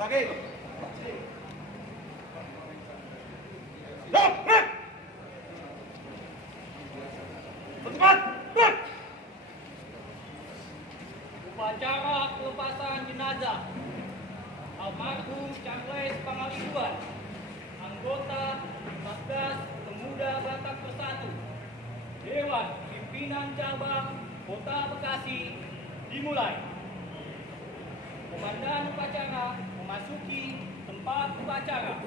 lagi. Cepat. Upacara pelepasan jenazah almarhum Charles Pangaribuan, anggota Satgas Pemuda Batak Bersatu, Dewan Pimpinan Cabang Kota Bekasi dimulai. Komandan upacara memasuki tempat upacara.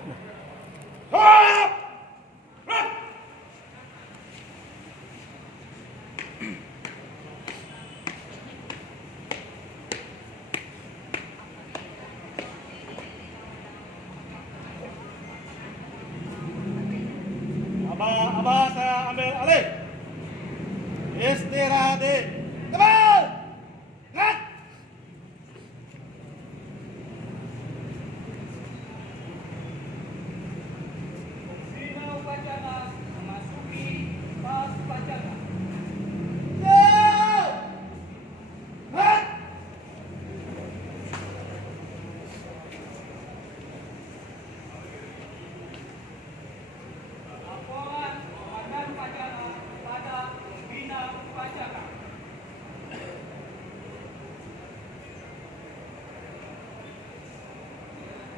Abah saya ambil alih. Istirahat di tempat. Gerak. Pembina upacara memasuki tempat upacara. Laporan komandan upacara pada pembina upacara.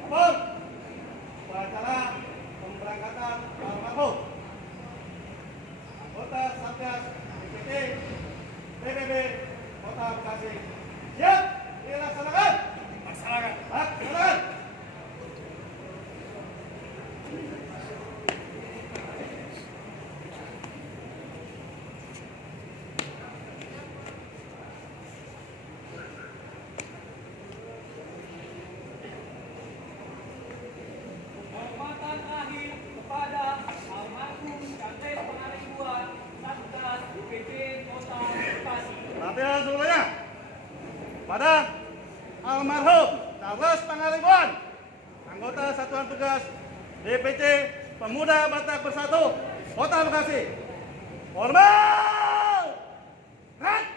Abang, upacara pemberangkatan almarhum anggota Satgas BPT PBB Kota Bekasi. Siap dilaksanakan. Laksanakan. Penghormatan akhir kepada almarhum Charles Pangaribuan, Satgas BPT Kota Bekasi. Perhatian semuanya. Pada almarhum Charles Pangaribuan, anggota Satuan Tugas DPC Pemuda Batak Bersatu Kota Bekasi. Formal. Gerak.